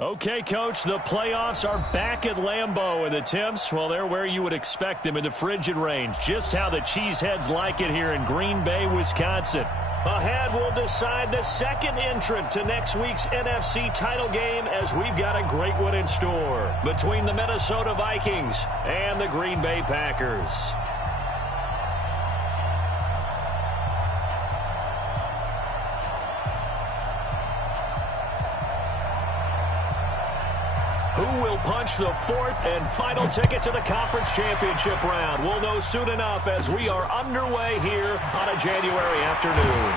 Okay, Coach, the playoffs are back at Lambeau, and the temps, well, they're where you would expect them in the frigid range. Just how the Cheeseheads like it here in Green Bay, Wisconsin. Ahead, we'll decide the second entrant to next week's NFC title game as we've got a great one in store between the Minnesota Vikings and the Green Bay Packers. Who will punch the fourth and final ticket to the conference championship round? We'll know soon enough as we are underway here on a January afternoon.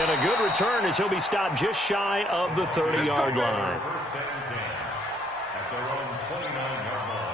And a good return as he'll be stopped just shy of the 30-yard line. First and 10 at their own 29-yard line.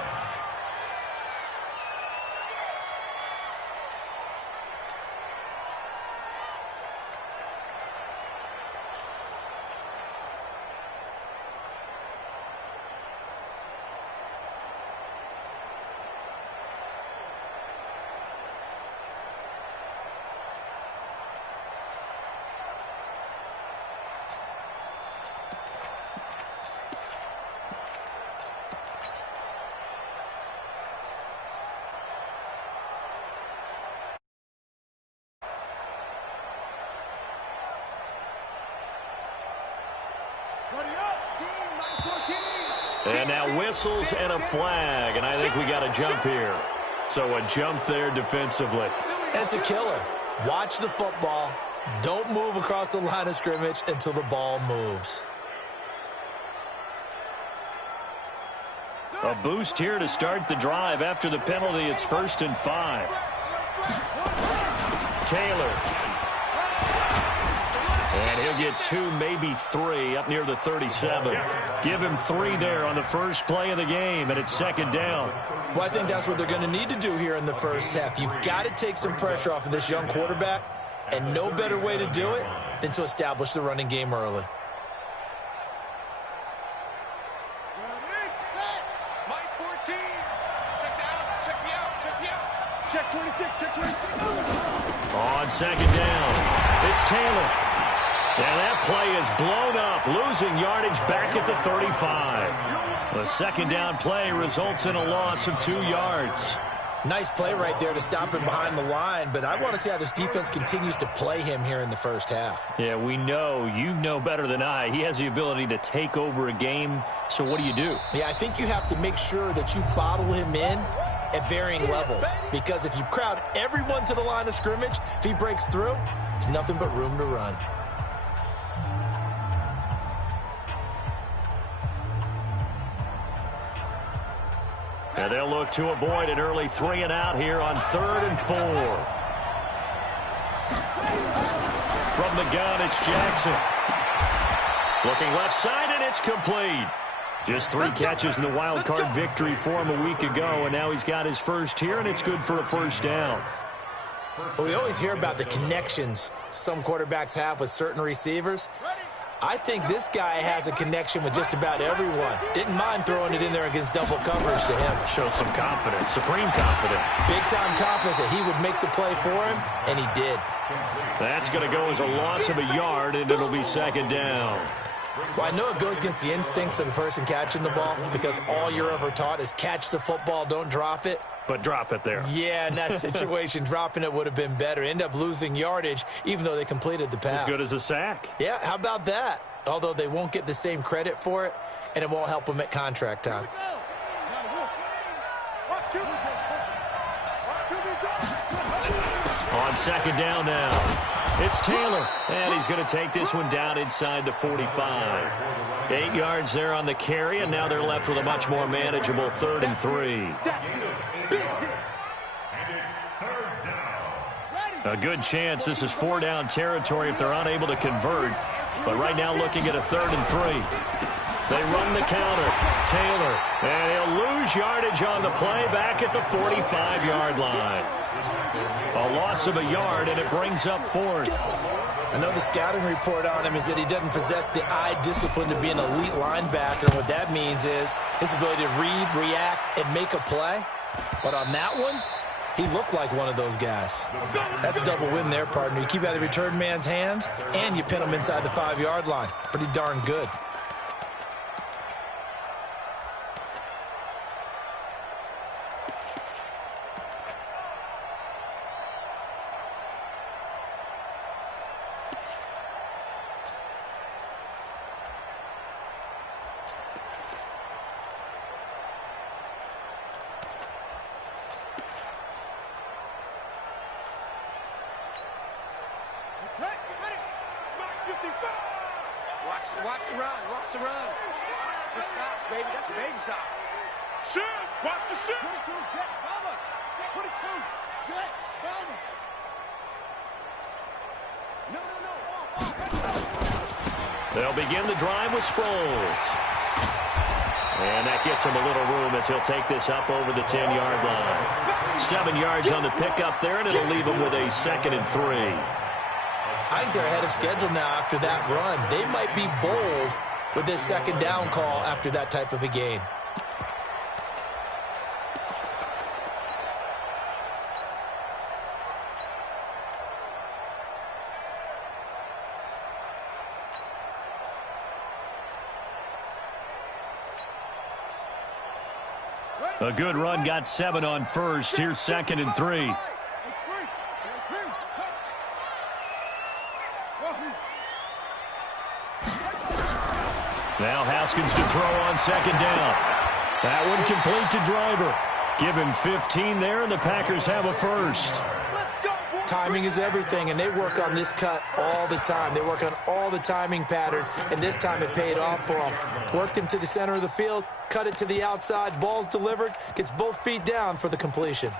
And now whistles and a flag, and I think we got a jump here. So a jump there defensively. It's a killer. Watch the football. Don't move across the line of scrimmage until the ball moves. A boost here to start the drive after the penalty. It's 1st and 5. Taylor. And he'll get 2, maybe 3 up near the 37. Give him 3 there on the first play of the game, and it's 2nd down. Well, I think that's what they're going to need to do here in the first half. You've got to take some pressure off of this young quarterback, and no better way to do it than to establish the running game early. Check 26, check 26. On 2nd down, it's Taylor. And that play is blown up, losing yardage back at the 35. The 2nd down play results in a loss of 2 yards. Nice play right there to stop him behind the line, but I want to see how this defense continues to play him here in the first half. Yeah, we know. You know better than I. He has the ability to take over a game, so what do you do? Yeah, I think you have to make sure that you bottle him in at varying levels, because if you crowd everyone to the line of scrimmage, if he breaks through, there's nothing but room to run. And they'll look to avoid an early 3 and out here on 3rd and 4. From the gun, it's Jackson. Looking left side, and it's complete. Just 3 catches in the wild card victory for him a week ago, and now he's got his first here, and it's good for a 1st down. Well, we always hear about the connections some quarterbacks have with certain receivers. I think this guy has a connection with just about everyone. Didn't mind throwing it in there against double coverage to him. Shows some confidence, supreme confidence. Big-time confidence that he would make the play for him, and he did. That's going to go as a loss of a yard, and it'll be 2nd down. Well, I know it goes against the instincts of the person catching the ball because all you're ever taught is catch the football, don't drop it. But drop it there. Yeah, in that situation, dropping it would have been better. End up losing yardage, even though they completed the pass. As good as a sack. Yeah, how about that? Although they won't get the same credit for it, and it won't help them at contract time. On 2nd down now. It's Taylor, and he's going to take this one down inside the 45. 8 yards there on the carry, and now they're left with a much more manageable 3rd and 3. A good chance this is 4-down territory if they're unable to convert. But right now looking at a 3rd and 3. They run the counter. Taylor, and he'll lose yardage on the play back at the 45-yard line. A loss of a yard, and it brings up 4th. I know the scouting report on him is that he doesn't possess the eye discipline to be an elite linebacker. What that means is his ability to read, react, and make a play. But on that one, he looked like one of those guys. That's a double win there, partner. You keep out of the return man's hands, and you pin him inside the 5-yard line. Pretty darn good. Watch the run. Watch the run. Good shot, baby. That's a baby shot. Shoot! Watch the shoot! 22, Jet, Bama. 22, Jet, Bama. No. They'll begin the drive with Sproles. And that gets him a little room as he'll take this up over the 10-yard line. 7 yards on the pickup there, and it'll leave him with a 2nd and 3. I think they're ahead of schedule now after that run. They might be bold with this 2nd down call after that type of a game. A good run got 7 on first. Here's 2nd and 3. Now Haskins to throw on 2nd down. That one complete to Driver. Give him 15 there, and the Packers have a first. Timing is everything, and they work on this cut all the time. They work on all the timing patterns, and this time it paid off for them. Worked him to the center of the field, cut it to the outside, ball's delivered, gets both feet down for the completion.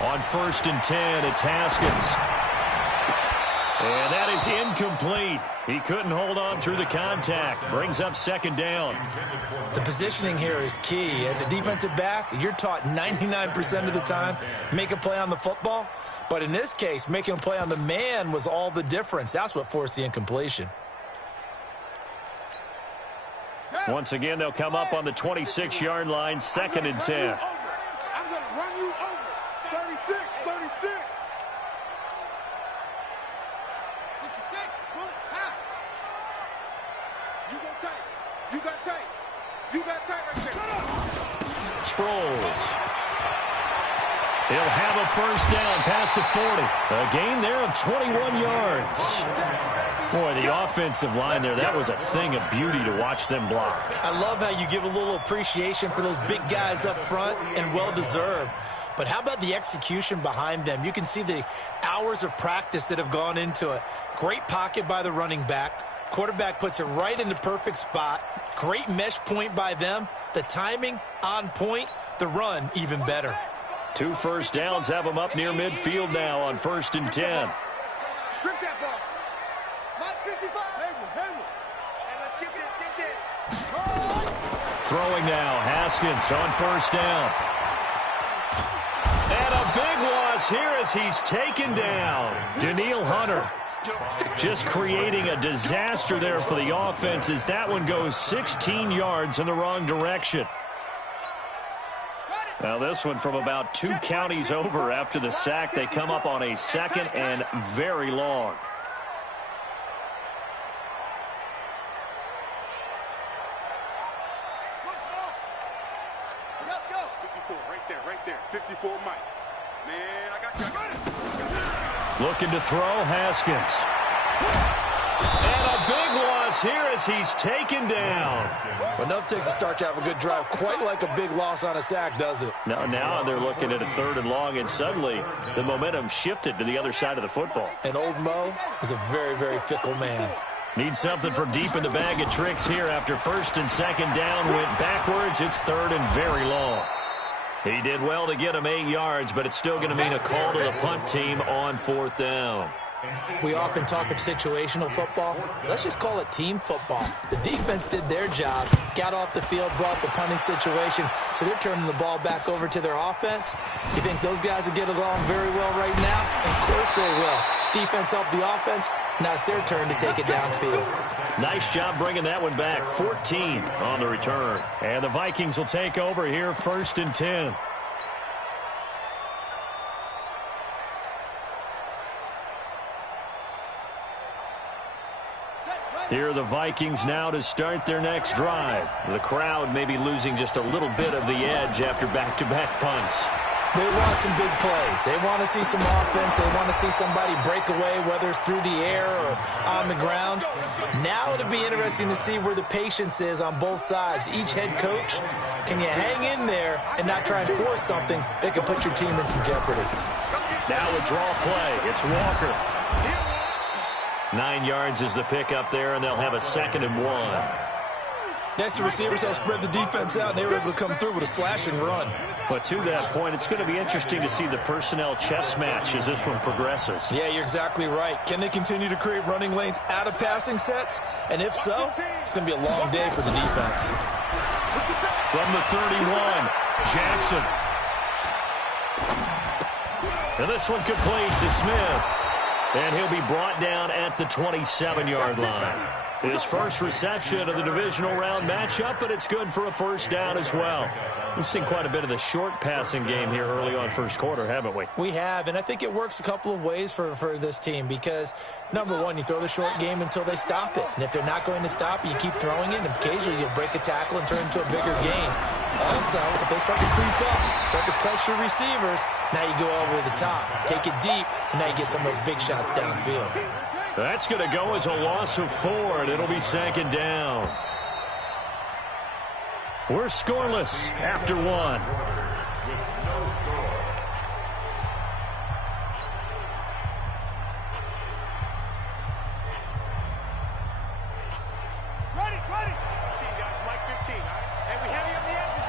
On 1st and 10, it's Haskins. And that is incomplete. He couldn't hold on through the contact. Brings up 2nd down. The positioning here is key. As a defensive back, you're taught 99% of the time, make a play on the football. But in this case, making a play on the man was all the difference. That's what forced the incompletion. Once again, they'll come up on the 26-yard line, 2nd and 10. I'm going to run you over. 36. 66, run it high. You got tight right there. Sproles. He'll have a first down past the 40. A gain there of 21 yards. Boy, the offensive line there, that was a thing of beauty to watch them block. I love how you give a little appreciation for those big guys up front, and well-deserved. But how about the execution behind them? You can see the hours of practice that have gone into it. Great pocket by the running back. Quarterback puts it right in the perfect spot. Great mesh point by them. The timing on point. The run even better. 2 first downs have them up near midfield now on 1st and 10. Strip that ball. Mike 55. Hey, let's get this. Throwing now, Haskins on 1st down. And a big loss here as he's taken down. Daniil Hunter just creating a disaster there for the offense as that one goes 16 yards in the wrong direction. Now this one from about 2 counties over after the sack. They come up on a 2nd and very long. Right there. 54 Mike. Man, I got you. Looking to throw, Haskins. And a big loss here as he's taken down. Well, enough takes a start to have a good drive. Quite like a big loss on a sack, does it? Now they're looking at a 3rd and long, and suddenly the momentum shifted to the other side of the football. And old Mo is a very, very fickle man. Need something from deep in the bag of tricks here after 1st and 2nd down. Went backwards. It's 3rd and very long. He did well to get him 8 yards, but it's still going to mean a call to the punt team on 4th down. We often talk of situational football. Let's just call it team football. The defense did their job, got off the field, brought the punting situation, so they're turning the ball back over to their offense. You think those guys will get along very well right now? Of course they will. Defense helped the offense. Now it's their turn to take it downfield. Nice job bringing that one back. 14 on the return. And the Vikings will take over here 1st and 10. Here are the Vikings now to start their next drive. The crowd may be losing just a little bit of the edge after back-to-back punts. They want some big plays. They want to see some offense. They want to see somebody break away, whether it's through the air or on the ground. Now it'll be interesting to see where the patience is on both sides. Each head coach, can you hang in there and not try and force something that could put your team in some jeopardy? Now a draw play. It's Walker. 9 yards is the pick up there, and they'll have a 2nd and 1. Next, the receivers helped spread the defense out, and they were able to come through with a slash and run. But to that point, it's going to be interesting to see the personnel chess match as this one progresses. Yeah, you're exactly right. Can they continue to create running lanes out of passing sets? And if so, it's going to be a long day for the defense. From the 31, Jackson. And this one complete to Smith. And he'll be brought down at the 27-yard line. His first reception of the divisional round matchup, but it's good for a first down as well. We've seen quite a bit of the short passing game here early on first quarter, haven't we? We have, and I think it works a couple of ways for this team because, number one, you throw the short game until they stop it. And if they're not going to stop it, you keep throwing it, and occasionally you'll break a tackle and turn it into a bigger game. Also, if they start to creep up, start to pressure receivers, now you go over the top, take it deep, and now you get some of those big shots downfield. That's going to go as a loss of 4, and it'll be 2nd down. We're scoreless after 1. Ready. 15, guys. Mike 15, all right? And we heavy on the edges,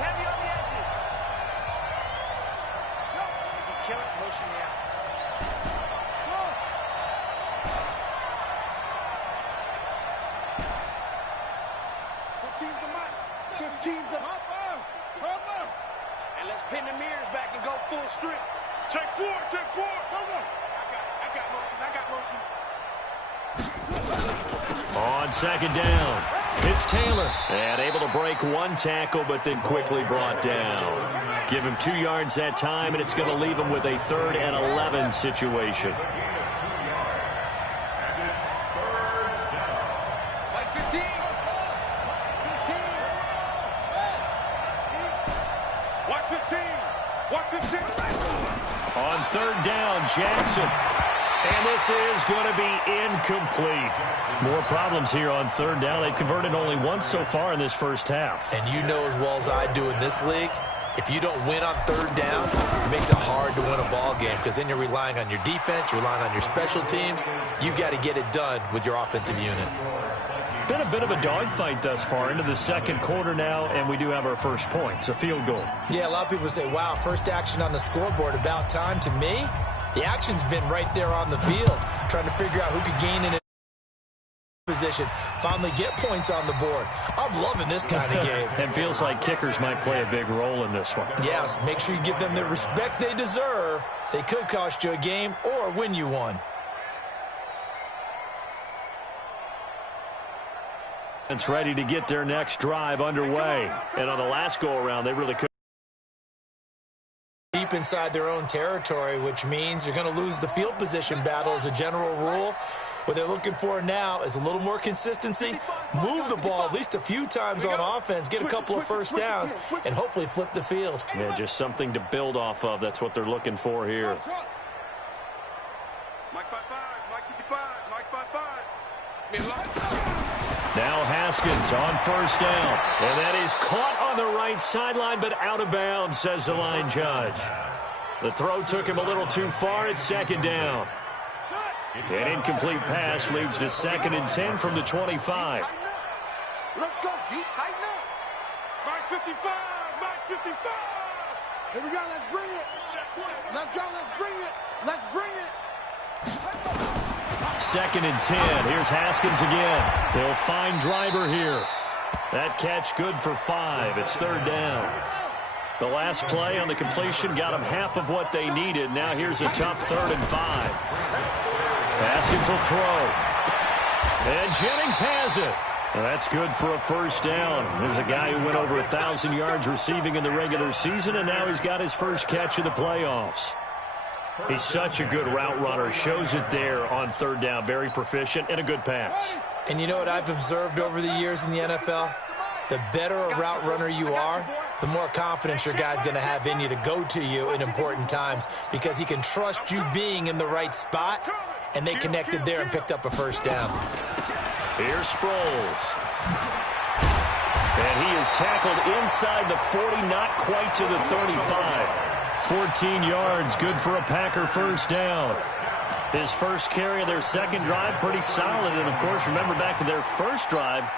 Go. You kill it, motion me out. Go. 15's the mark. 15's the mark. And let's pin the mirrors back and go full strip. Check 4. Go. I got motion. On 2nd down, it's Taylor. And able to break 1 tackle, but then quickly brought down. Give him 2 yards that time, and it's going to leave him with a 3rd and 11 situation. Like 15. Watch 15. On 3rd down, Jackson. And this is going to be incomplete. More problems here on 3rd down. They've converted only once so far in this first half. And you know as well as I do in this league, if you don't win on 3rd down, it makes it hard to win a ball game because then you're relying on your defense, you're relying on your special teams. You've got to get it done with your offensive unit. Been a bit of a dogfight thus far into the 2nd quarter now, and we do have our first points, a field goal. Yeah, a lot of people say, wow, first action on the scoreboard, about time. To me, the action's been right there on the field, trying to figure out who could gain in a position, finally get points on the board. I'm loving this kind of game. It feels like kickers might play a big role in this one. Yes, make sure you give them the respect they deserve. They could cost you a game or win you one. It's ready to get their next drive underway. And on the last go-around, they really couldn't. Deep inside their own territory, which means you're going to lose the field position battle as a general rule. What they're looking for now is a little more consistency, move the ball at least a few times on offense, get a couple of first downs, and hopefully flip the field. Yeah, just something to build off of. That's what they're looking for here. Mike 5-5, Mike 55, Mike 5-5. It's been long. Now Haskins on 1st down. And that is caught on the right sideline, but out of bounds, says the line judge. The throw took him a little too far. It's 2nd down. An incomplete pass leads to 2nd and 10 from the 25. Let's go, D. Tighten up. Mike 55, Mike 55. Here we go, let's bring it. Let's go, let's bring it. Let's bring it. 2nd and 10. Here's Haskins again. They'll find Driver here. That catch good for 5. It's 3rd down. The last play on the completion got them half of what they needed. Now here's a tough 3rd and 5. Haskins will throw. And Jennings has it. Well, that's good for a first down. There's a guy who went over 1,000 yards receiving in the regular season, and now he's got his first catch of the playoffs. He's such a good route runner. Shows it there on 3rd down. Very proficient and a good pass. And you know what I've observed over the years in the NFL? The better a route runner you are, the more confidence your guy's going to have in you to go to you in important times because he can trust you being in the right spot, and they connected there and picked up a first down. Here's Sproles. And he is tackled inside the 40, not quite to the 35. 14 yards, good for a Packer first down. His first carry of their second drive, pretty solid. And, of course, remember back to their first drive,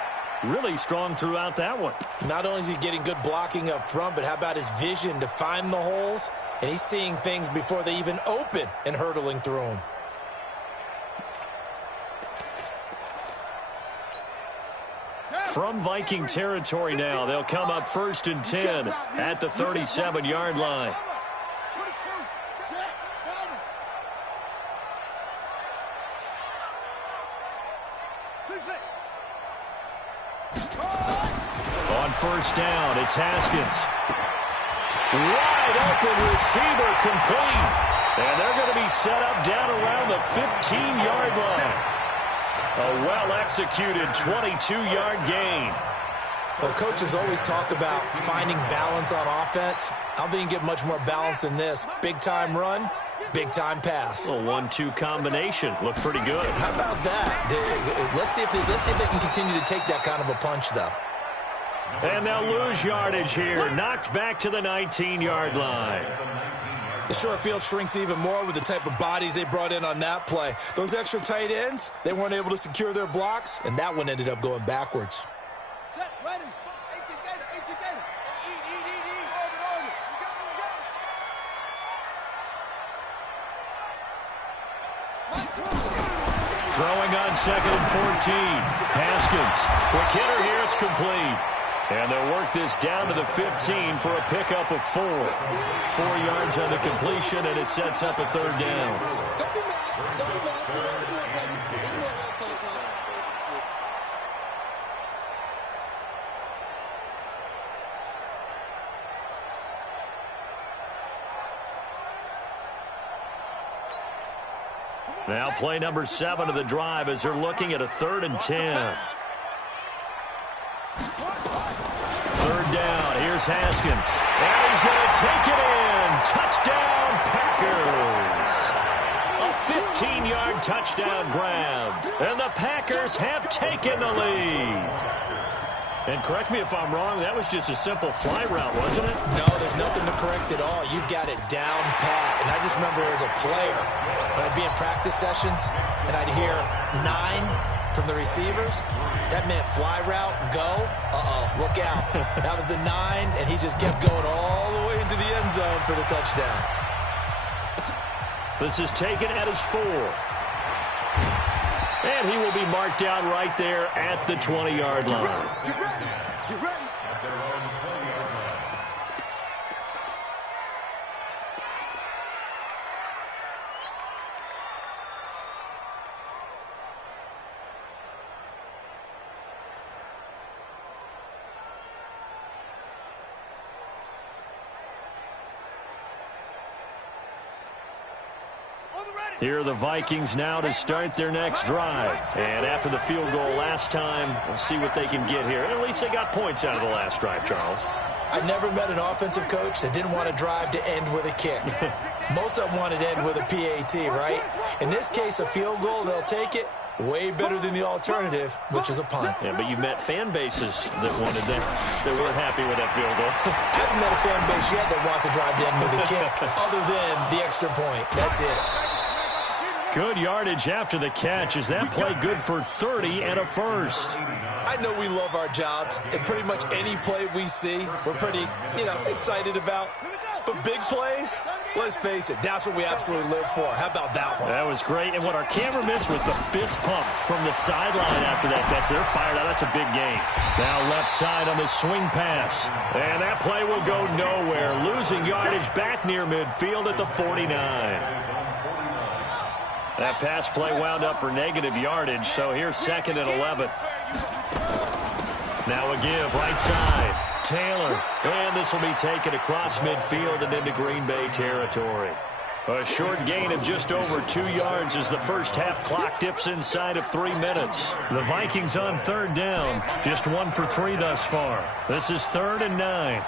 really strong throughout that one. Not only is he getting good blocking up front, but how about his vision to find the holes? And he's seeing things before they even open and hurdling through them. From Viking territory now, they'll come up 1st and 10 at the 37-yard line. On first down, it's Haskins. Wide open receiver complete. And they're going to be set up down around the 15-yard line. A well-executed 22-yard gain. Well, coaches always talk about finding balance on offense. I don't think you can get much more balance than this. Big-time run, big-time pass. A 1-2 combination. Looked pretty good. How about that? Let's see if they can continue to take that kind of a punch, though. And they'll lose yardage here. Knocked back to the 19-yard line. The short field shrinks even more with the type of bodies they brought in on that play. Those extra tight ends, they weren't able to secure their blocks, and that one ended up going backwards. Throwing on 2nd and 14. Haskins. Quick hitter here. It's complete. And they'll work this down to the 15 for a pickup of 4. 4 yards on the completion, and it sets up a third down. Now play number 7 of the drive as they're looking at a 3rd and 10. Third down, here's Haskins. And he's going to take it in. Touchdown, Packers. A 15-yard touchdown grab. And the Packers have taken the lead. And correct me if I'm wrong, that was just a simple fly route, wasn't it? No, there's nothing to correct at all. You've got it down pat. And I just remember as a player, when I'd be in practice sessions, and I'd hear 9 from the receivers, that meant fly route, go, look out. That was the 9, and he just kept going all the way into the end zone for the touchdown. This is taken at his 4. And he will be marked down right there at the 20-yard line. Get ready. Here are the Vikings now to start their next drive. And after the field goal last time, we'll see what they can get here. At least they got points out of the last drive, Charles. I never met an offensive coach that didn't want to drive to end with a kick. Most of them wanted to end with a PAT, right? In this case, a field goal, they'll take it. Way better than the alternative, which is a punt. Yeah, but you've met fan bases that wanted that. They weren't happy with that field goal. I haven't met a fan base yet that wants to drive to end with a kick, other than the extra point. That's it. Good yardage after the catch. Is that play good for 30 and a first? I know we love our jobs, and pretty much any play we see, we're pretty, excited about. But big plays, let's face it, that's what we absolutely live for. How about that one? That was great, and what our camera missed was the fist pump from the sideline after that catch. They're fired out. That's a big gain. Now left side on the swing pass, and that play will go nowhere. Losing yardage back near midfield at the 49. That pass play wound up for negative yardage, so here's 2nd and 11. Now a give, right side. Taylor, and this will be taken across midfield and into Green Bay territory. A short gain of just over 2 yards as the first half clock dips inside of 3 minutes. The Vikings on third down, just 1 for 3 thus far. This is 3rd and 9.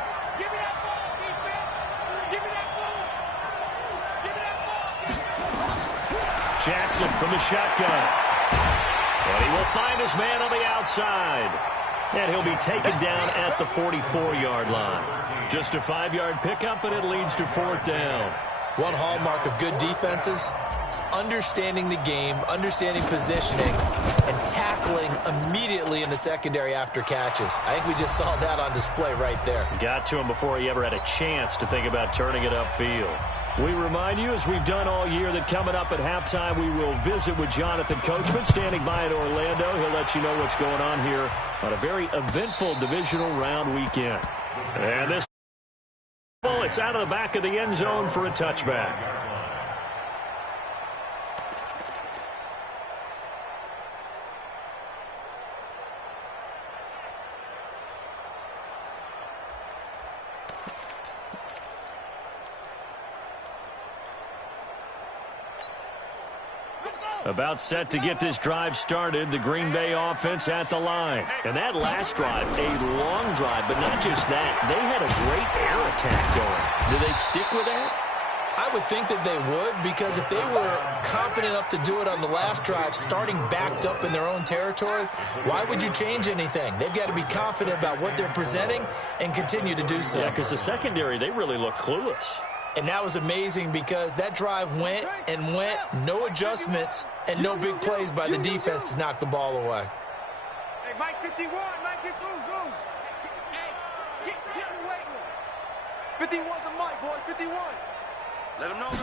Jackson from the shotgun. And he will find his man on the outside. And he'll be taken down at the 44-yard line. Just a 5-yard pickup, and it leads to 4th down. One hallmark of good defenses is understanding the game, understanding positioning, and tackling immediately in the secondary after catches. I think we just saw that on display right there. Got to him before he ever had a chance to think about turning it upfield. We remind you, as we've done all year, that coming up at halftime, we will visit with Jonathan Coachman standing by in Orlando. He'll let you know what's going on here on a very eventful divisional round weekend. And this ball, it's out of the back of the end zone for a touchback. About set to get this drive started, the Green Bay offense at the line. And that last drive, a long drive, but not just that. They had a great air attack going. Do they stick with that? I would think that they would, because if they were confident enough to do it on the last drive, starting backed up in their own territory, why would you change anything? They've got to be confident about what they're presenting and continue to do so. Yeah, because the secondary, they really look clueless. And that was amazing because that drive went and went, no adjustments, and no big plays by the defense to knock the ball away. Hey, Mike 51, Mike 52, zoom. Hey, get in the weight room. 51's the Mike, boy, 51. Let him know.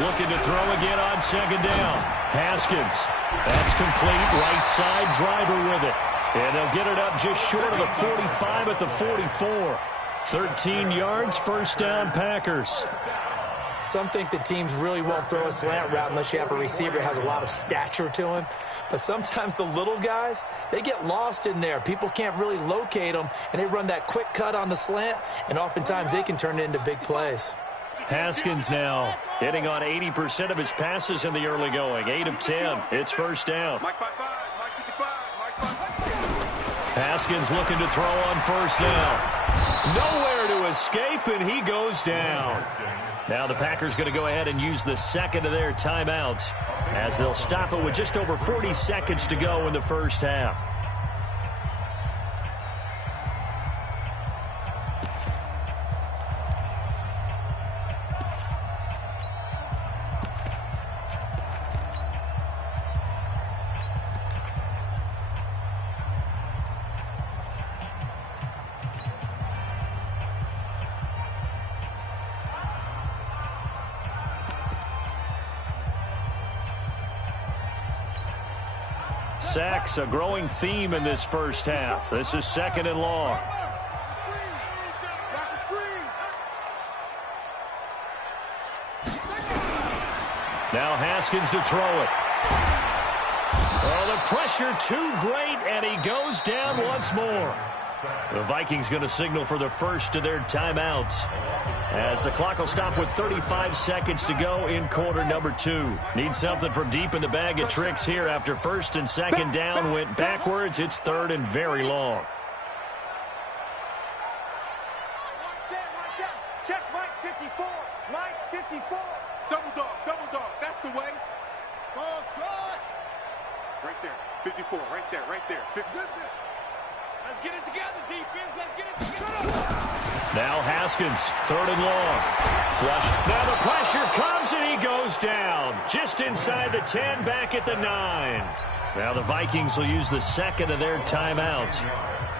Looking to throw again on second down. Haskins. That's complete. Right side driver with it. And they'll get it up just short of the 45 at the 44. 13 yards, first down, Packers. Some think that teams really won't throw a slant route unless you have a receiver that has a lot of stature to him. But sometimes the little guys, they get lost in there. People can't really locate them, and they run that quick cut on the slant, and oftentimes they can turn it into big plays. Haskins now hitting on 80% of his passes in the early going. 8 of 10. It's first down. Mike 55, Mike 55, Mike 55. Haskins looking to throw on first down. Nowhere to escape, and he goes down. Now the Packers going to go ahead and use the second of their timeouts as they'll stop it with just over 40 seconds to go in the first half. Sacks, a growing theme in this first half. This is second and long. Now Haskins to throw it. Oh, the pressure too great, and he goes down once more. The Vikings going to signal for the first of their timeouts as the clock will stop with 35 seconds to go in quarter number 2. Need something from deep in the bag of tricks here after first and second down went backwards. It's third and very long. Check Mike 54, Mike 54. Double dog, that's the way. Ball try. Right there, 54, right there. Let's get it together, defense. Let's get it together. Now Haskins, third and long. Flush. Now the pressure comes, and he goes down. Just inside the 10, back at the 9. Now the Vikings will use the second of their timeouts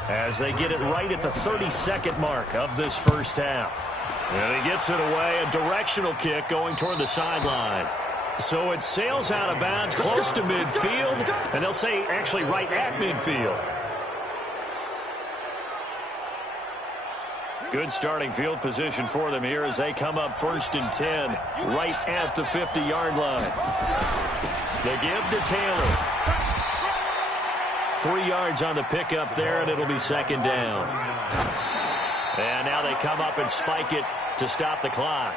as they get it right at the 30-second mark of this first half. And he gets it away, a directional kick going toward the sideline. So it sails out of bounds close to midfield, and they'll say actually right at midfield. Good starting field position for them here as they come up first and 10 right at the 50-yard line. The give to Taylor. 3 yards on the pickup there, and it'll be second down. And now they come up and spike it to stop the clock.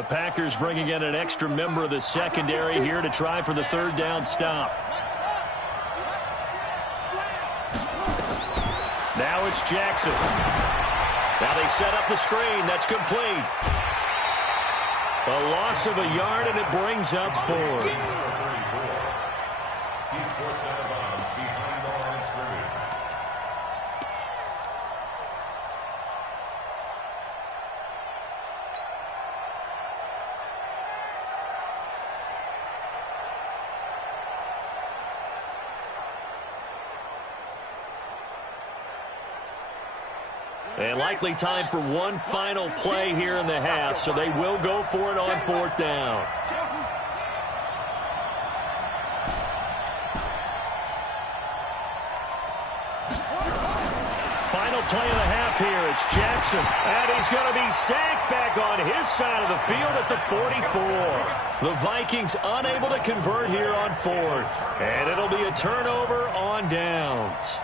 The Packers bringing in an extra member of the secondary here to try for the third down stop. Now it's Jackson. Now they set up the screen. That's complete. A loss of a yard, and it brings up 4. He's forced out of bounds behind the line of scrimmage. And likely time for one final play here in the half, so they will go for it on 4th down. Final play of the half here. It's Jackson, and he's going to be sacked back on his side of the field at the 44. The Vikings unable to convert here on 4th, and it'll be a turnover on downs.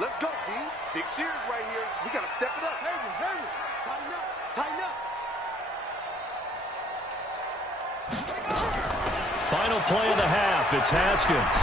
Let's go, D. Big series right here. We got to step it up. Tighten up. Tighten up. Final play of the half. It's Haskins.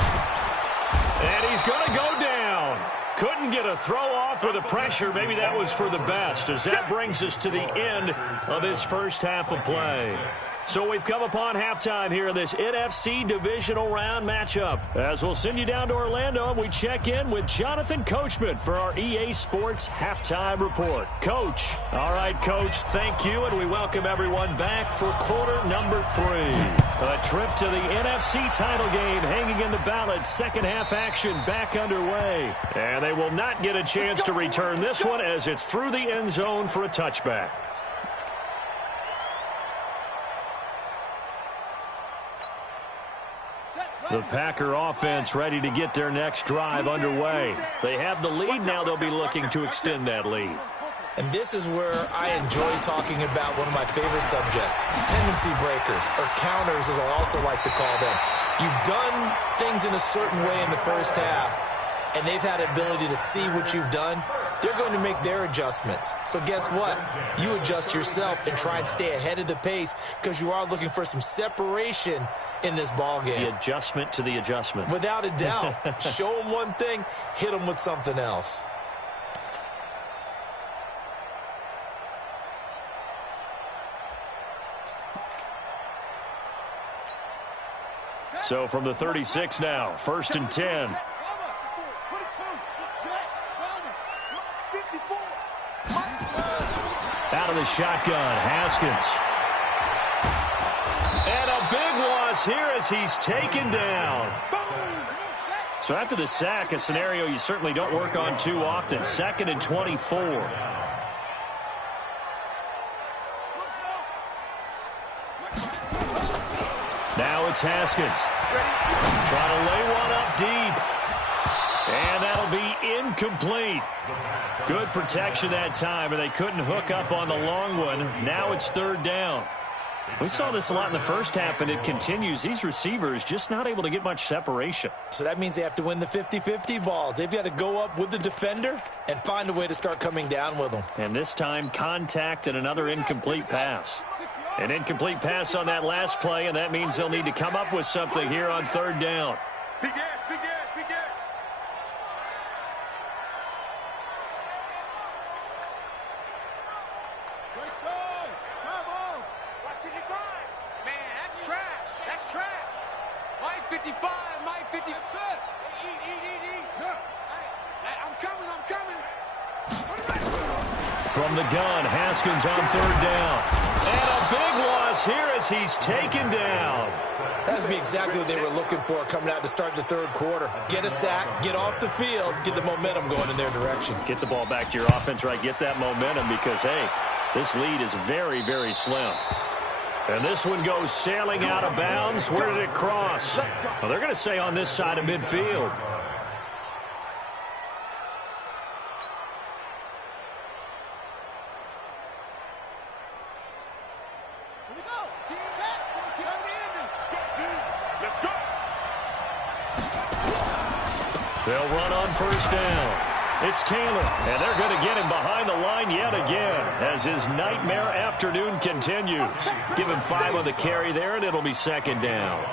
And he's going to go down. Couldn't get a throw off with the pressure. Maybe that was for the best, as that brings us to the end of this first half of play. So we've come upon halftime here in this NFC Divisional Round matchup. As we'll send you down to Orlando, and we check in with Jonathan Coachman for our EA Sports Halftime Report. Coach. All right, Coach, thank you, and we welcome everyone back for quarter number 3. A trip to the NFC title game hanging in the balance. Second half action back underway. And they will not get a chance to return this one as it's through the end zone for a touchback. The Packer offense ready to get their next drive underway. They have the lead. Now they'll be looking to extend that lead. And this is where I enjoy talking about one of my favorite subjects, tendency breakers, or counters as I also like to call them. You've done things in a certain way in the first half, and they've had the ability to see what you've done. They're going to make their adjustments. So guess what? You adjust yourself and try and stay ahead of the pace because you are looking for some separation in this ball game. The adjustment to the adjustment. Without a doubt. Show them one thing, hit them with something else. So from the 36 now, 1st and 10. Out of the shotgun, Haskins. And a big loss here as he's taken down. So after the sack, a scenario you certainly don't work on too often. 2nd and 24. Now it's Haskins. Trying to lay one up deep. And that'll be incomplete. Good protection that time, and they couldn't hook up on the long one. Now it's 3rd down. We saw this a lot in the first half, and it continues. These receivers just not able to get much separation. So that means they have to win the 50-50 balls. They've got to go up with the defender and find a way to start coming down with them. And this time, contact and another incomplete pass. An incomplete pass on that last play, and that means they'll need to come up with something here on 3rd down. Big ass, big ass, big ass. Man, that's trash. That's trash. My 55, my 50. That's it. Eat. Hey, I'm coming. From the gun, Haskins on 3rd down. And a big loss here as he's taken down. That would be exactly what they were looking for coming out to start the 3rd quarter. Get a sack, get off the field, get the momentum going in their direction. Get the ball back to your offense, right? Get that momentum because, hey, this lead is very, very slim. And this one goes sailing out of bounds. Where did it cross? Well, they're going to say on this side of midfield. They'll run on first down. It's Taylor, and they're going to get him behind the line yet again as his nightmare afternoon continues. Give him 5 on the carry there, and it'll be second down.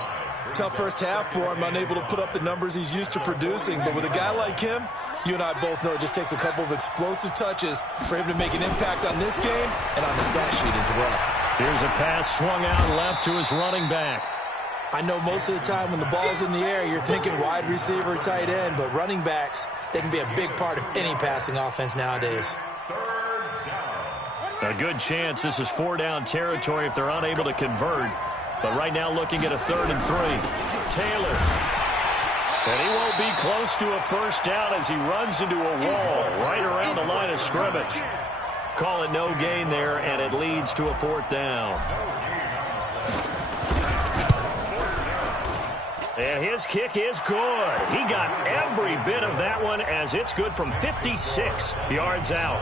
Tough first half for him, unable to put up the numbers he's used to producing. But with a guy like him, you and I both know it just takes a couple of explosive touches for him to make an impact on this game and on the stat sheet as well. Here's a pass swung out left to his running back. I know most of the time when the ball's in the air, you're thinking wide receiver, tight end, but running backs, they can be a big part of any passing offense nowadays. A good chance this is 4-down territory if they're unable to convert. But right now looking at a 3rd and 3. Taylor. And he won't be close to a first down as he runs into a wall right around the line of scrimmage. Call it no gain there, and it leads to a 4th down. And his kick is good. He got every bit of that one as it's good from 56 yards out.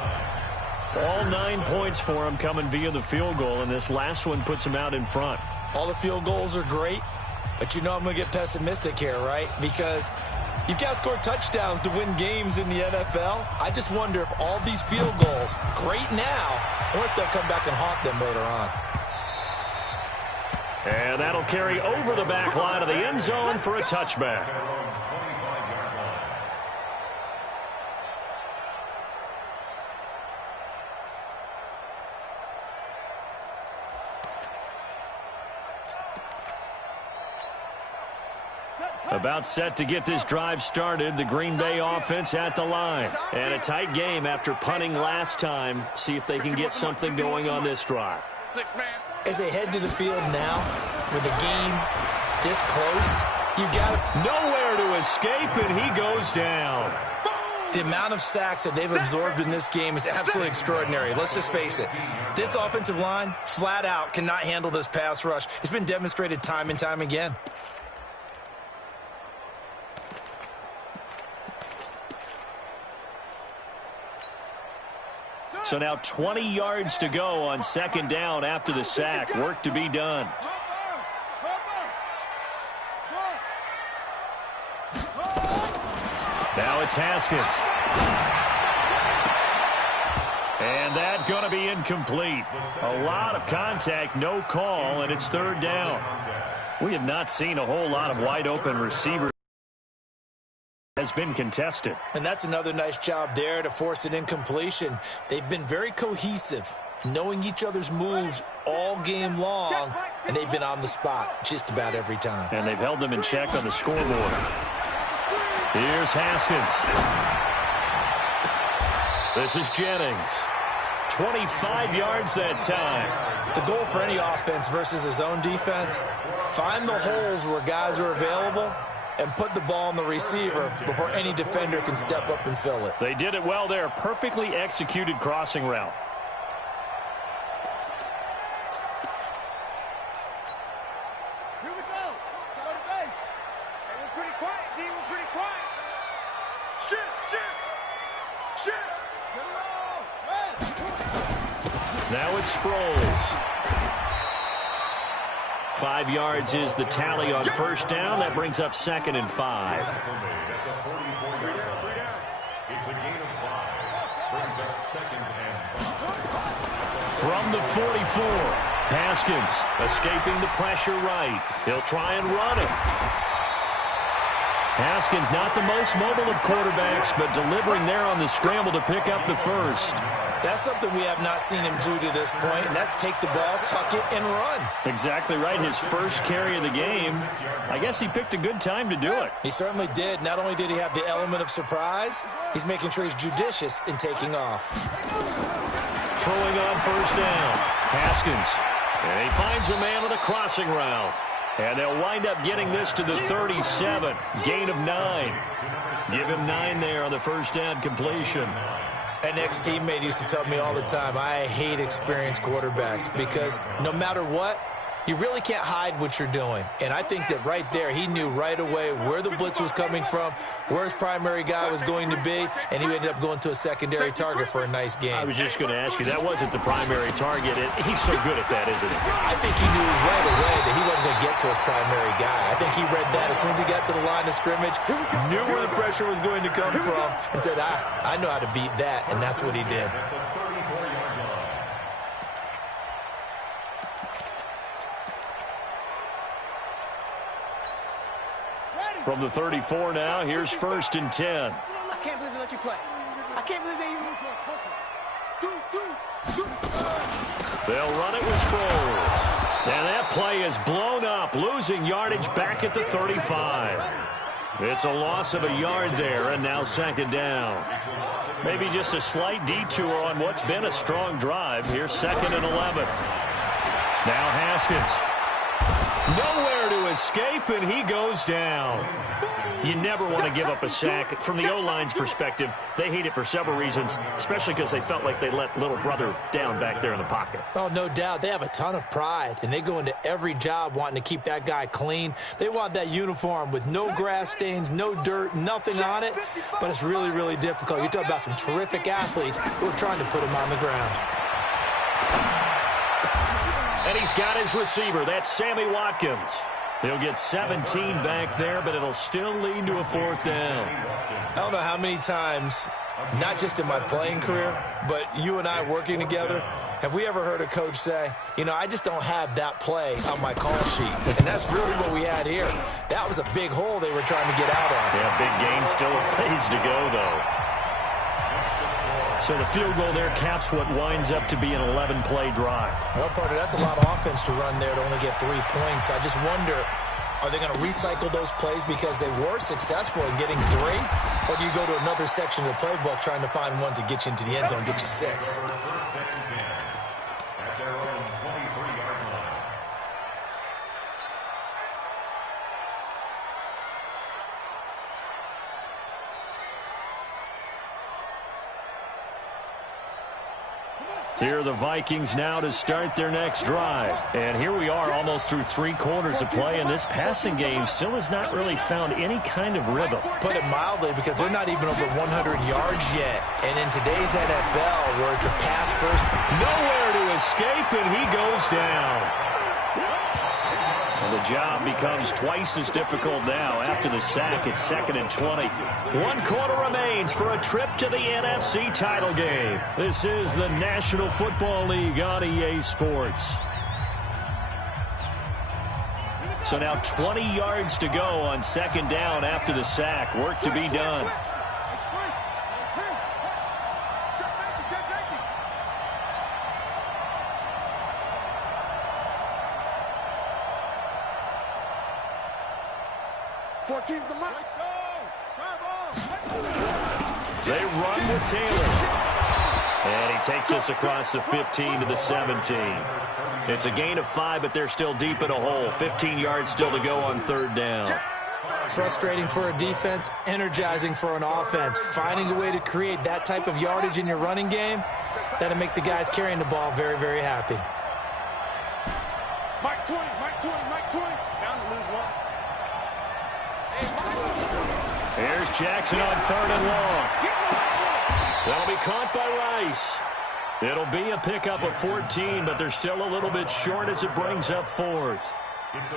All 9 points for him coming via the field goal, and this last one puts him out in front. All the field goals are great, but you know I'm going to get pessimistic here, right? Because you've got to score touchdowns to win games in the NFL. I just wonder if all these field goals, great now, or if they'll come back and haunt them later on. And that'll carry over the back line of the end zone for a touchback. About set to get this drive started. The Green Bay offense at the line. And a tight game after punting last time. See if they can get something going on this drive. 6-man. As they head to the field now, with the game this close, you've got nowhere to escape, and he goes down. The amount of sacks that they've absorbed in this game is absolutely extraordinary. Let's just face it. This offensive line, flat out, cannot handle this pass rush. It's been demonstrated time and time again. So now 20 yards to go on second down after the sack. Work to be done. Now it's Haskins. And that's going to be incomplete. A lot of contact, no call, and it's 3rd down. We have not seen a whole lot of wide open receivers. Has been contested. And that's another nice job there to force an incompletion. They've been very cohesive, knowing each other's moves all game long, and they've been on the spot just about every time. And they've held them in check on the scoreboard. Here's Haskins. This is Jennings. 25 yards that time. The goal for any offense versus a zone defense, find the holes where guys are available and put the ball on the receiver before any defender can step up and fill it. They did it well there. Perfectly executed crossing route. Here we go. Go to base. Hey, we're pretty quiet, team. We're pretty quiet. Shit. Get it on. Now it's Sproles. 5 yards is the tally on first down. That brings up 2nd and 5. It's a gain of 5. Brings up 2nd and 5. From the 44, Haskins escaping the pressure right. He'll try and run it. Haskins not the most mobile of quarterbacks, but delivering there on the scramble to pick up the first. That's something we have not seen him do to this point, and that's take the ball, tuck it, and run. Exactly right. His first carry of the game. I guess he picked a good time to do it. He certainly did. Not only did he have the element of surprise, he's making sure he's judicious in taking off. Throwing on first down. Haskins. And he finds a man on a crossing route. And they'll wind up getting this to the 37. Gain of 9. Give him 9 there on the first down completion. An ex-teammate used to tell me all the time, I hate experienced quarterbacks because no matter what, you really can't hide what you're doing. And I think that right there, he knew right away where the blitz was coming from, where his primary guy was going to be, and he ended up going to a secondary target for a nice game. I was just going to ask you, that wasn't the primary target. He's so good at that, isn't he? I think he knew right away that he wasn't going to get to his primary guy. I think he read that as soon as he got to the line of scrimmage, knew where the pressure was going to come from, and said, I know how to beat that, and that's what he did. From the 34 now, here's 1st and 10. I can't believe they let you play. I can't believe they even... They'll run it with Sproles. And that play is blown up, losing yardage back at the 35. It's a loss of a yard there, and now 2nd down. Maybe just a slight detour on what's been a strong drive. Here's 2nd and 11. Now Haskins. Nowhere to escape, and he goes down. You never want to give up a sack. From the O-line's perspective, they hate it for several reasons, especially because they felt like they let little brother down back there in the pocket. Oh, no doubt. They have a ton of pride, and they go into every job wanting to keep that guy clean. They want that uniform with no grass stains, no dirt, nothing on it, but it's really, really difficult. You're talking about some terrific athletes who are trying to put him on the ground. And he's got his receiver. That's Sammy Watkins. He'll get 17 back there, but it'll still lead to a 4th down. I don't know how many times, not just in my playing career, but you and I working together, have we ever heard a coach say, you know, I just don't have that play on my call sheet. And that's really what we had here. That was a big hole they were trying to get out of. Yeah, big gain, still a ways to go, though. So the field goal there caps what winds up to be an 11-play drive. Well, partner, that's a lot of offense to run there to only get 3 points. I just wonder, are they going to recycle those plays because they were successful in getting 3? Or do you go to another section of the playbook trying to find ones that get you into the end zone and get you 6? Here are the Vikings now to start their next drive. And here we are almost through 3 quarters of play, and this passing game still has not really found any kind of rhythm. Put it mildly, because they're not even over 100 yards yet. And in today's NFL, where it's a pass first, nowhere to escape, and he goes down. Well, the job becomes twice as difficult now. After the sack, it's 2nd and 20. 1 quarter remains for a trip to the NFC title game. This is the National Football League on EA Sports. So now 20 yards to go on 2nd down after the sack. Work to be done. They run with Taylor. And he takes us across the 15 to the 17. It's a gain of 5, but they're still deep in a hole. 15 yards still to go on 3rd down. Frustrating for a defense, energizing for an offense. Finding a way to create that type of yardage in your running game, that'll make the guys carrying the ball very, very happy. Mike 20, Mike 20, Mike 20. Down to lose 1. Here's Jackson on 3rd and long. That'll be caught by Rice. It'll be a pickup of 14, but they're still a little bit short as it brings up 4th.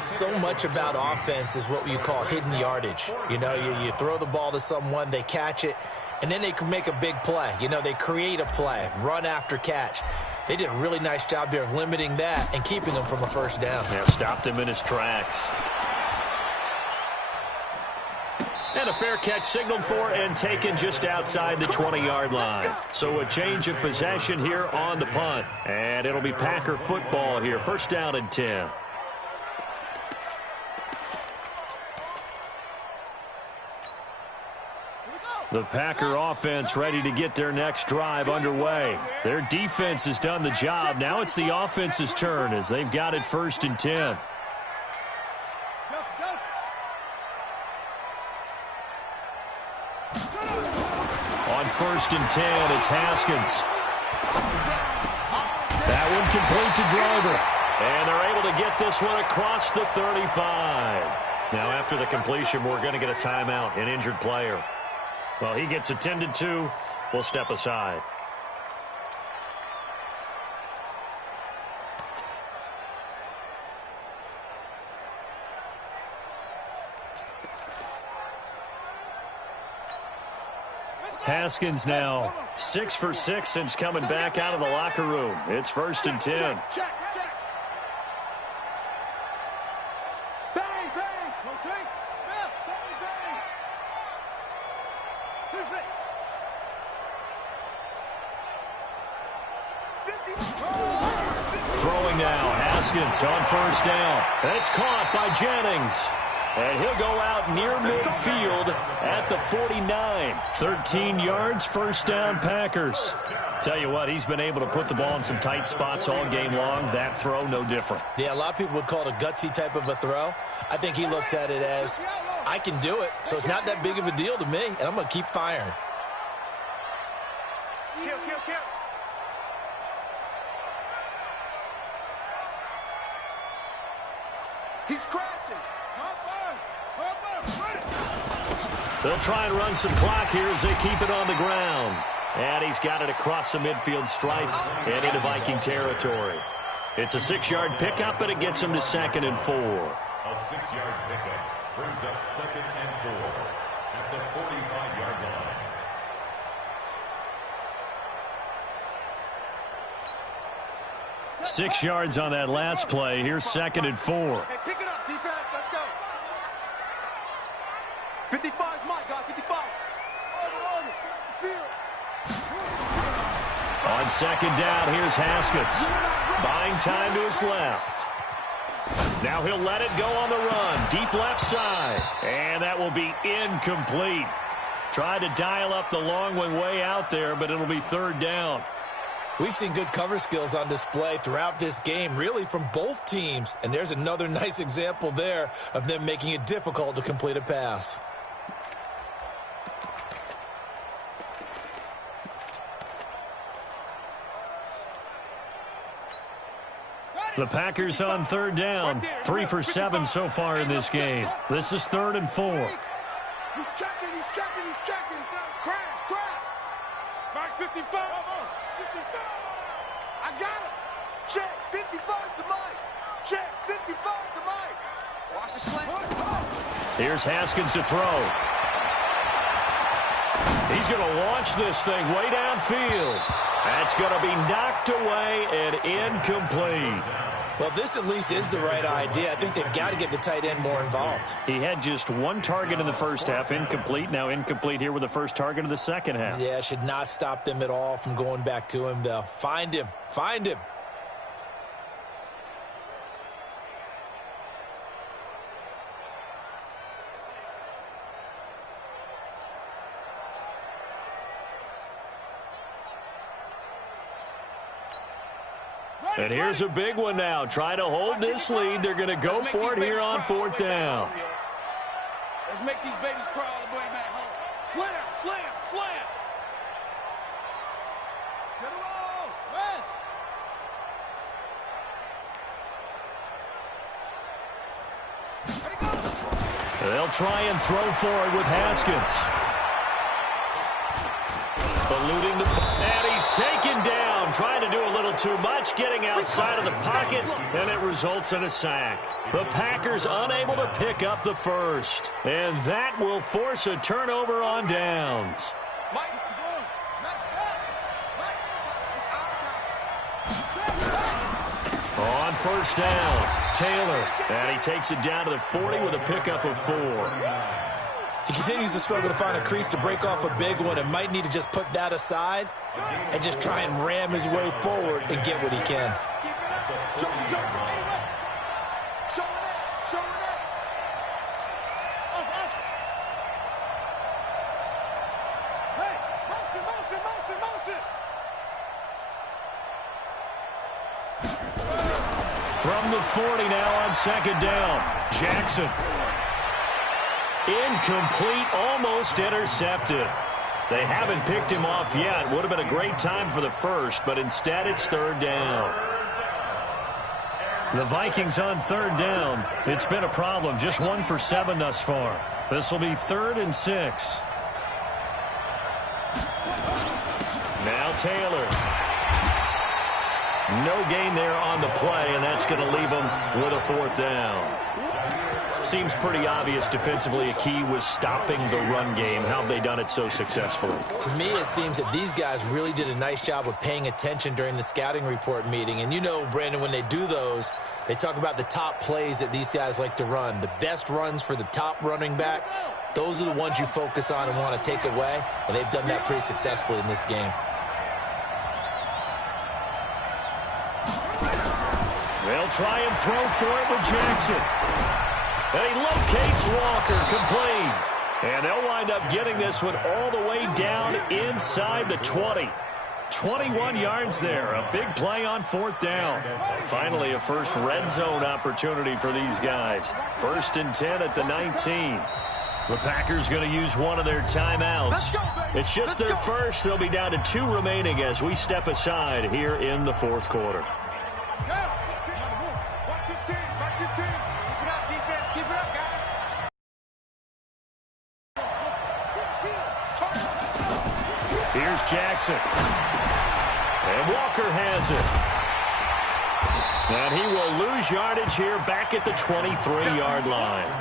So much about offense is what you call hidden yardage. You know, you throw the ball to someone, they catch it, and then they can make a big play. You know, they create a play, run after catch. They did a really nice job there of limiting that and keeping him from a 1st down. Yeah, stopped him in his tracks. And a fair catch signaled for and taken just outside the 20-yard line. So a change of possession here on the punt. And it'll be Packer football here. 1st down and 10. The Packer offense ready to get their next drive underway. Their defense has done the job. Now it's the offense's turn as they've got it 1st and 10. On 1st and 10, it's Haskins. That one complete to Driver. And they're able to get this one across the 35. Now, after the completion, we're going to get a timeout, an injured player. Well, he gets attended to. We'll step aside. Haskins now 6 for 6 since coming back out of the locker room. It's 1st and 10. Check. Bang, bang. No take. Bang, bang. 2-6. 50. Throwing now. Haskins on 1st down. That's caught by Jennings. And he'll go out near midfield at the 49. 13 yards, 1st down, Packers. Tell you what, he's been able to put the ball in some tight spots all game long. That throw, no different. Yeah, a lot of people would call it a gutsy type of a throw. I think he looks at it as, I can do it, so it's not that big of a deal to me, and I'm going to keep firing. Kill. He's crashing. They'll try and run some clock here as they keep it on the ground. And he's got it across the midfield stripe and into Viking territory. It's a 6-yard pickup, and it gets him to 2nd and 4. A 6-yard pickup brings up 2nd and 4 at the 45-yard line. Six yards on that last play. Here's 2nd and 4. Hey, pick it up, defense. Let's go. 55 is mine, guys. 55. Over. Field. On 2nd down, here's Haskins. Buying time to his left. Now he'll let it go on the run. Deep left side. And that will be incomplete. Tried to dial up the long one way out there, but it'll be 3rd down. We've seen good cover skills on display throughout this game, really from both teams. And there's another nice example there of them making it difficult to complete a pass. The Packers on 3rd down. 3 for 7 so far in this game. This is 3rd and 4. He's checking. Crash. Mark 55. 55. I got it. Check. 55 to Mike. Check. 55 to Mike. Watch the slant. Here's Haskins to throw. He's going to launch this thing way downfield. That's going to be knocked away and incomplete. Well, this at least is the right idea. I think they've got to get the tight end more involved. He had just 1 target in the first half, incomplete. Now incomplete here with the first target of the second half. Yeah, should not stop them at all from going back to him, though. Find him. And here's a big one now. Trying to hold this lead. They're going to go for it here on 4th down. Let's make these babies cry all the way back home. Slam. Get a roll. Rest. They'll try and throw for it with Haskins. Eluding and he's taken down, trying to do a little too much, getting outside of the pocket, and it results in a sack. The Packers unable to pick up the first, and that will force a turnover on downs. On 1st down, Taylor, and he takes it down to the 40 with a pickup of 4. He continues to struggle to find a crease to break off a big one and might need to just put that aside and just try and ram his way forward and get what he can. From the 40 now on 2nd down, Jackson. Incomplete, almost intercepted. They haven't picked him off yet. Would have been a great time for the first, but instead it's 3rd down. The Vikings on third down. It's been a problem. Just 1 for 7 thus far. This will be 3rd and 6. Now Taylor. No gain there on the play, and that's going to leave them with a 4th down. Seems pretty obvious defensively a key was stopping the run game. How have they done it so successfully? To me, it seems that these guys really did a nice job of paying attention during the scouting report meeting. And you know, Brandon, when they do those, they talk about the top plays that these guys like to run. The best runs for the top running back, those are the ones you focus on and want to take away. And they've done that pretty successfully in this game. They'll try and throw for it with Jackson. And he locates Walker, complete. And they'll wind up getting this one all the way down inside the 20. 21 yards there. A big play on 4th down. Finally, a first red zone opportunity for these guys. 1st and 10 at the 19. The Packers going to use one of their timeouts. It's just their first. They'll be down to 2 remaining as we step aside here in the 4th quarter. Here's Jackson. And Walker has it. And he will lose yardage here back at the 23-yard line.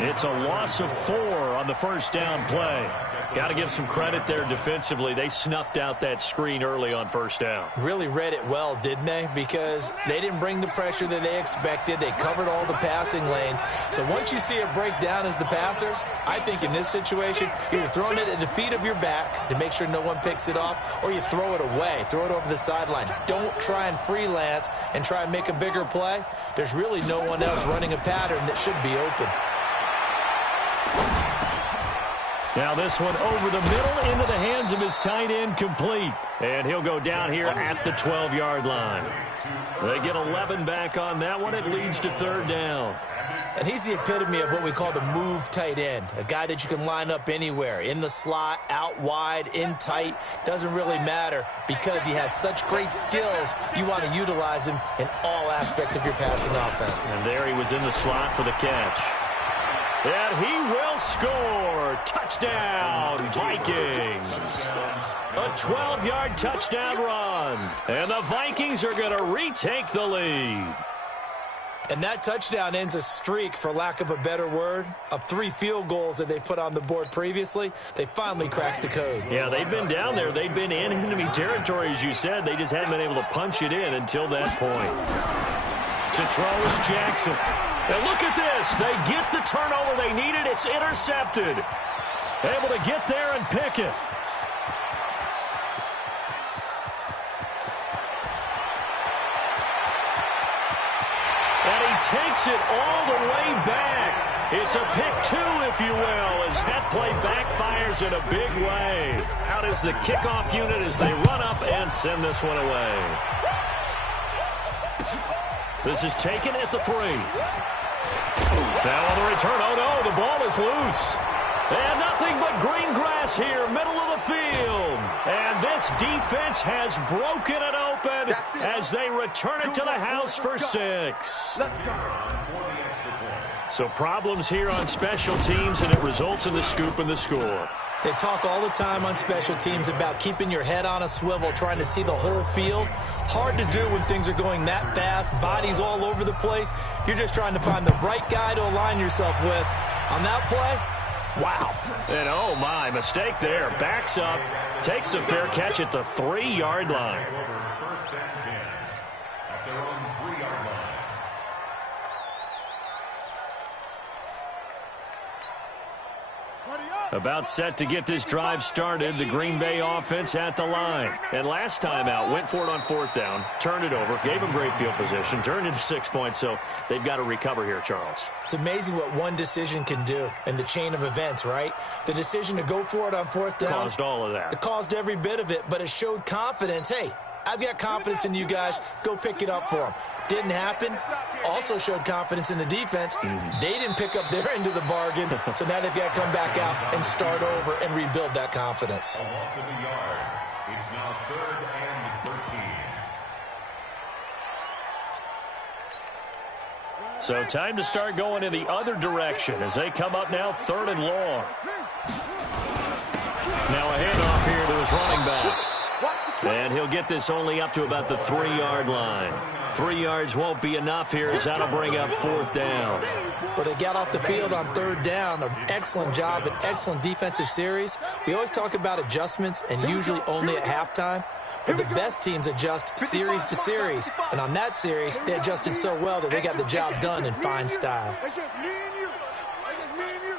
It's a loss of 4 on the first down play. Got to give some credit there defensively. They snuffed out that screen early on first down. Really read it well, didn't they? Because they didn't bring the pressure that they expected. They covered all the passing lanes. So once you see it break down as the passer, I think in this situation, you're throwing it at the feet of your back to make sure no one picks it off, or you throw it away, throw it over the sideline. Don't try and freelance and try and make a bigger play. There's really no one else running a pattern that should be open. Now this one over the middle into the hands of his tight end, complete. And he'll go down here at the 12-yard line. They get 11 back on that one. It leads to 3rd down. And he's the epitome of what we call the move tight end, a guy that you can line up anywhere, in the slot, out wide, in tight. Doesn't really matter because he has such great skills. You want to utilize him in all aspects of your passing offense. And there he was in the slot for the catch. And he will score. Touchdown, Vikings. A 12-yard touchdown run. And the Vikings are going to retake the lead. And that touchdown ends a streak, for lack of a better word, of 3 field goals that they put on the board previously. They finally cracked the code. Yeah, they've been down there. They've been in enemy territory, as you said. They just hadn't been able to punch it in until that point. To throw is Jackson. And look at this. They get the turnover they needed. It's intercepted. Able to get there and pick it. And he takes it all the way back. It's a pick 2, if you will, as that play backfires in a big way. Out is the kickoff unit as they run up and send this one away. This is taken at the 3. Now on the return, oh no, the ball is loose. And nothing but green grass here, middle of the field. And this defense has broken it open as they return it to the house for 6. So problems here on special teams, and it results in the scoop and the score. They talk all the time on special teams about keeping your head on a swivel, trying to see the whole field. Hard to do when things are going that fast, bodies all over the place. You're just trying to find the right guy to align yourself with. On that play, wow. And oh my, mistake there. Backs up, takes a fair catch at the 3-yard line. First and 10 at their own 3-yard line. About set to get this drive started, the Green Bay offense at the line. And last time out, went for it on 4th down, turned it over, gave them great field position, turned into 6 points, so they've got to recover here, Charles. It's amazing what one decision can do in the chain of events, right? The decision to go for it on 4th down caused all of that. It caused every bit of it, but it showed confidence. Hey, I've got confidence in you guys. Go pick it up for them. Didn't happen. Also showed confidence in the defense. They didn't pick up their end of the bargain, so now they've got to come back out and start over and rebuild that confidence. A loss of a yard. It's now 3rd and 13. So time to start going in the other direction as they come up now 3rd and long. Now a handoff here to his running back. And he'll get this only up to about the 3-yard line. 3 yards won't be enough here as that'll bring up 4th down. Well, they got off the field on 3rd down. An excellent job, an excellent defensive series. We always talk about adjustments and usually only at halftime. But the best teams adjust series to series. And on that series, they adjusted so well that they got the job done in fine style. It's just me and you. It's just me and you.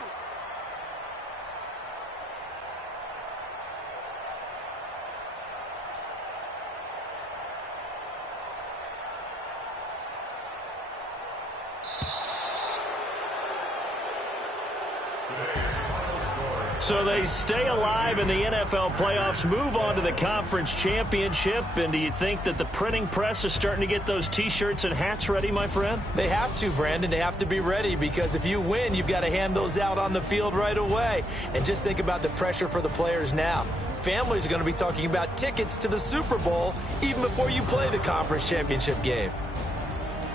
So they stay alive in the NFL playoffs, move on to the conference championship. And do you think that the printing press is starting to get those T-shirts and hats ready, my friend? They have to, Brandon. They have to be ready because if you win, you've got to hand those out on the field right away. And just think about the pressure for the players now. Families are going to be talking about tickets to the Super Bowl even before you play the conference championship game.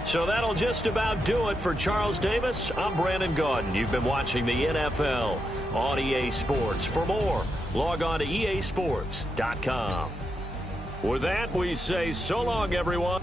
So that'll just about do it for Charles Davis. I'm Brandon Gaudin. You've been watching the NFL on EA Sports. For more, log on to easports.com. With that, we say so long, everyone.